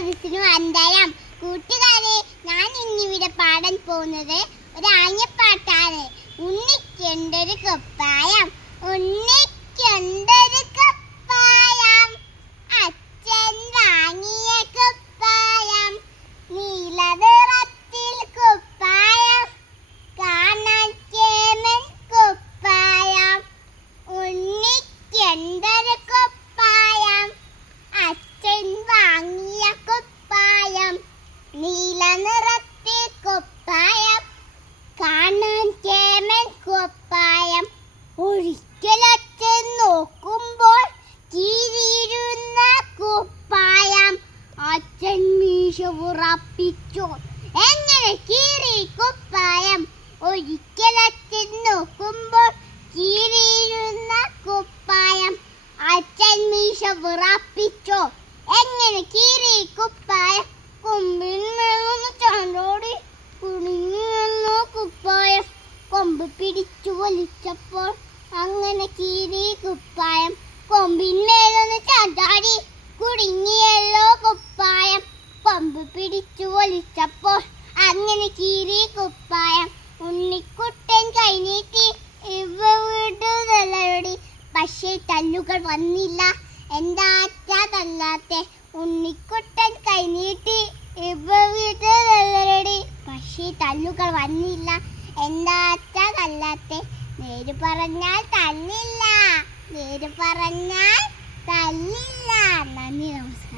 സദസ്സിനു വന്ദനം. കൂട്ടുകാരെ, ഞാൻ ഇന്നിവിടെ പാടാൻ പോകുന്നത് ഒരു ആഞ്ഞപ്പാട്ടാണ്. ഉണ്ണിക്കൊണ്ടൊരു കുപ്പായം, ഉണ്ണിക്കൊണ്ടൊരു കുപ്പായം, അച്ഛൻ വാങ്ങിയ കുപ്പായം, നീല നിറത്തിൽ കുപ്പായം, കാണാൻ കേമൻ കുപ്പായം. ഉണ്ണിക്കൊണ്ടൊരു കുപ്പായം, അച്ഛൻ വാങ്ങിയ കുപ്പായം, നീല നിറത്തിൽ കുപ്പായം, കാണാൻ കേമൻ കുപ്പായം. ഒരിക്കലച്ഛൻ നോക്കുമ്പോൾ കീറിയിരുന്ന കുപ്പായം, അച്ഛൻ മീശ ഉറപ്പിച്ചു, എങ്ങനെ കീറി കുപ്പായം? ഒരിക്കലച്ഛൻ നോക്കുമ്പോൾ കീറിയിരുന്ന കുപ്പായം, അച്ഛൻ മീശ ഉറപ്പിച്ചു, എങ്ങനെ കീറി കുപ്പായം? കൊമ്പിൻ മേലൊന്ന് ചാണ്ടോടി കുടുങ്ങി വന്നു കുപ്പായം, കൊമ്പ് പിടിച്ചു വലിച്ചപ്പോൾ അങ്ങനെ കീറി കുപ്പായം. കൊമ്പിന്മേലൊന്ന് ചാണ്ടാടി കുടുങ്ങിയല്ലോ കുപ്പായം, കൊമ്പ് പിടിച്ചു വലിച്ചപ്പോൾ അങ്ങനെ കീറി കുപ്പായം. ഉണ്ണിക്കുട്ടൻ കൈനീട്ടി ഇവ വീട്ടുതലടി, പക്ഷേ തല്ലുകൾ വന്നില്ല, എന്താ അച്ഛാ തല്ലാത്തെ? ഉണ്ണിക്കുട്ടൻ കൈനീട്ടി ഇവ വീട്ടുതലടി, പക്ഷേ തല്ലുകൾ വന്നില്ല, എന്താ അച്ഛാ തല്ലാത്തെ? നേര് പറഞ്ഞാൽ തല്ലില്ല, നേര് പറഞ്ഞാൽ തല്ലില്ല. നന്ദി, നമസ്കാരം.